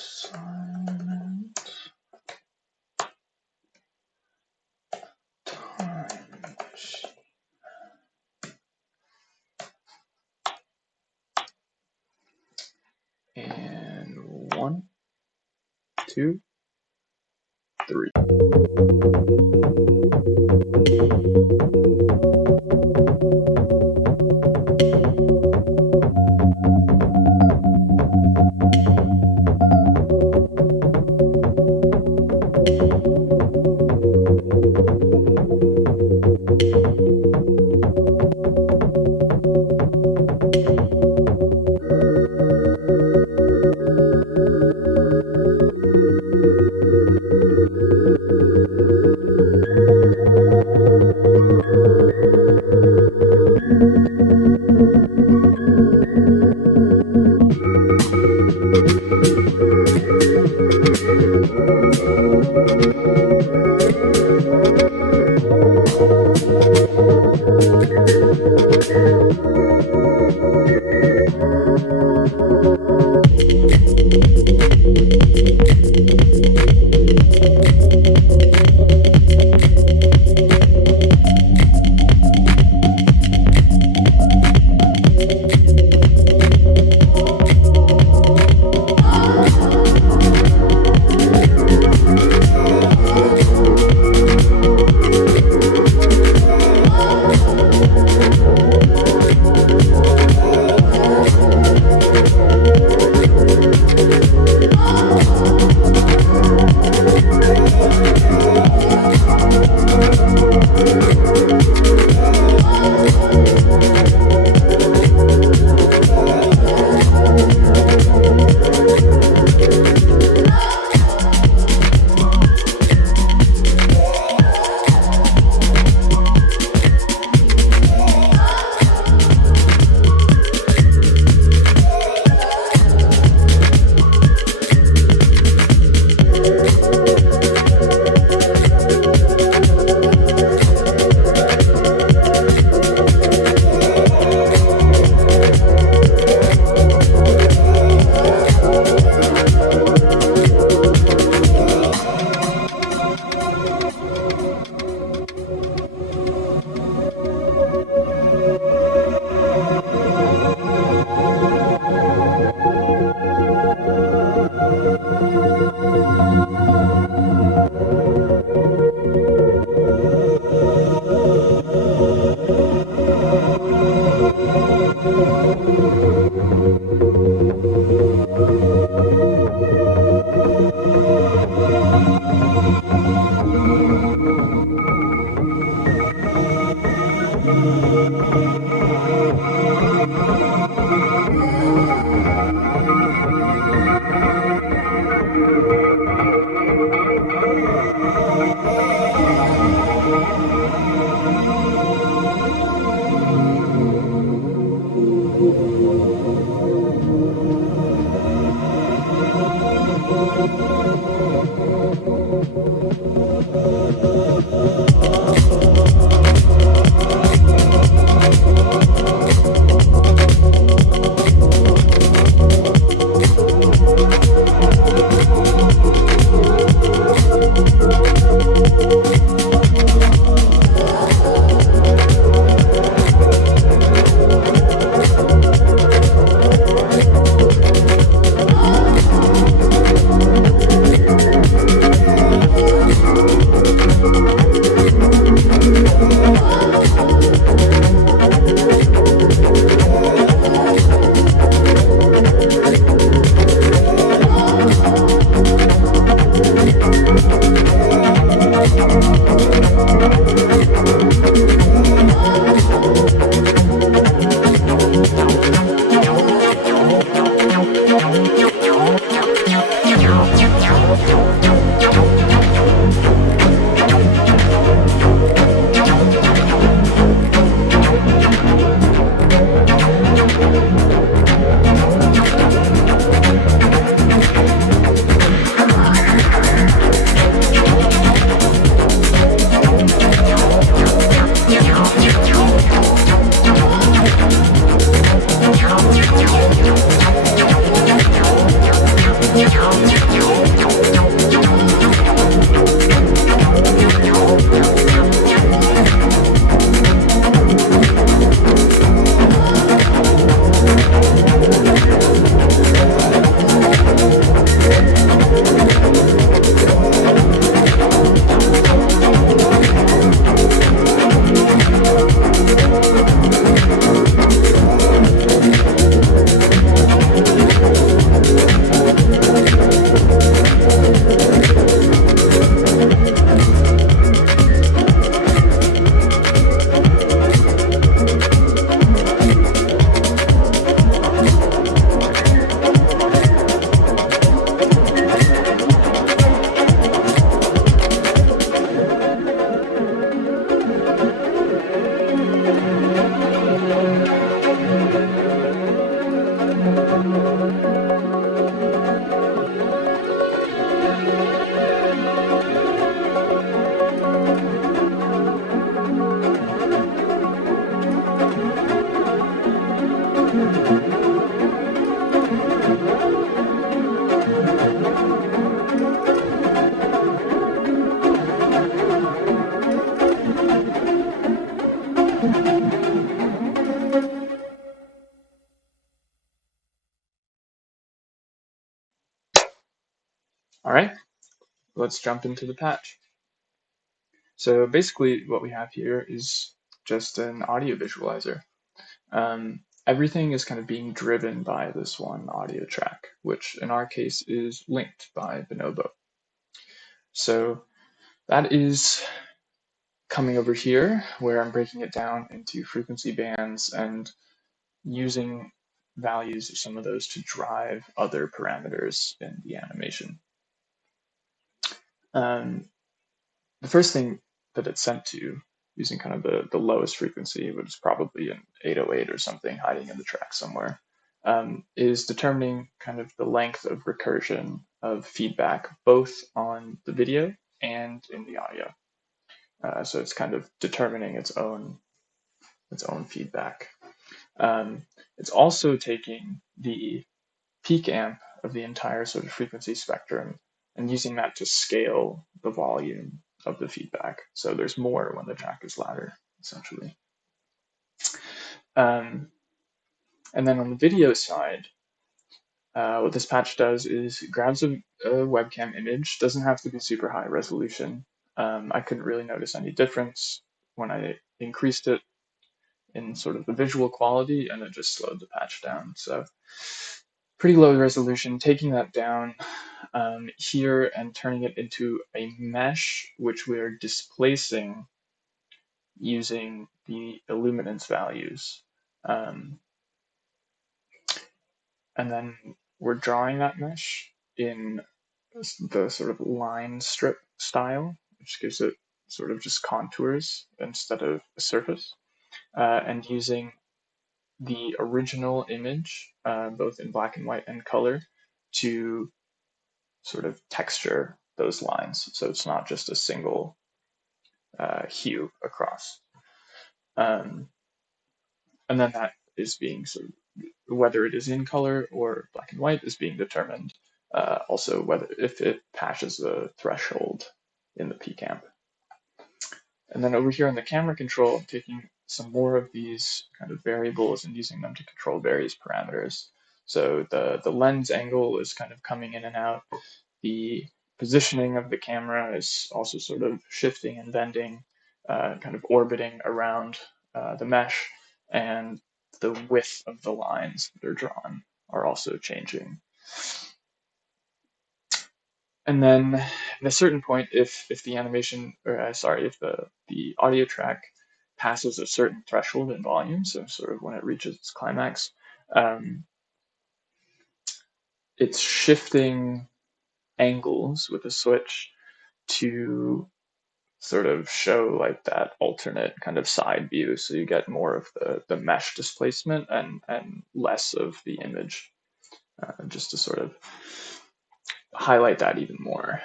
assignment time machine. And 1, 2, 3. All right, let's jump into the patch. So basically what we have here is just an audio visualizer. Everything is kind of being driven by this one audio track, which in our case is linked by Bonobo. So that is coming over here where I'm breaking it down into frequency bands and using values of some of those to drive other parameters in the animation. The first thing that it's sent to, using kind of the lowest frequency, which is probably an 808 or something hiding in the track somewhere, is determining kind of the length of recursion of feedback, both on the video and in the audio. So it's kind of determining its own feedback. It's also taking the peak amp of the entire sort of frequency spectrum and using that to scale the volume of the feedback. So there's more when the track is louder, essentially. And then on the video side, what this patch does is it grabs a webcam image, doesn't have to be super high resolution. I couldn't really notice any difference when I increased it in sort of the visual quality, and it just slowed the patch down. So pretty low resolution, taking that down here and turning it into a mesh, which we are displacing using the illuminance values. And then we're drawing that mesh in the sort of line strip style, which gives it sort of just contours instead of a surface, and using the original image, both in black and white and color, to sort of texture those lines. So it's not just a single hue across. And then that is being sort of, whether it is in color or black and white is being determined. Also, whether if it passes the threshold in the peak amp. And then over here on the camera control, I'm taking some more of these kind of variables and using them to control various parameters. So the lens angle is kind of coming in and out. The positioning of the camera is also sort of shifting and bending, kind of orbiting around the mesh, and the width of the lines that are drawn are also changing. And then at a certain point, if the animation, or sorry, if the audio track passes a certain threshold in volume, so sort of when it reaches its climax, it's shifting angles with a switch to sort of show like that alternate kind of side view, so you get more of the mesh displacement and less of the image, just to sort of highlight that even more.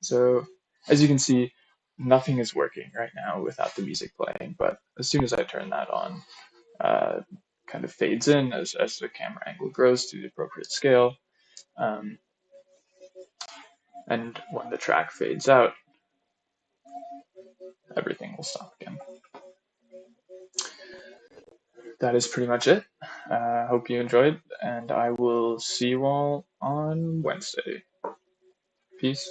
So as you can see, nothing is working right now without the music playing, but as soon as I turn that on, kind of fades in as the camera angle grows to the appropriate scale. And when the track fades out, everything will stop again. That is pretty much it. Hope you enjoyed, and I will see you all on Wednesday. Peace.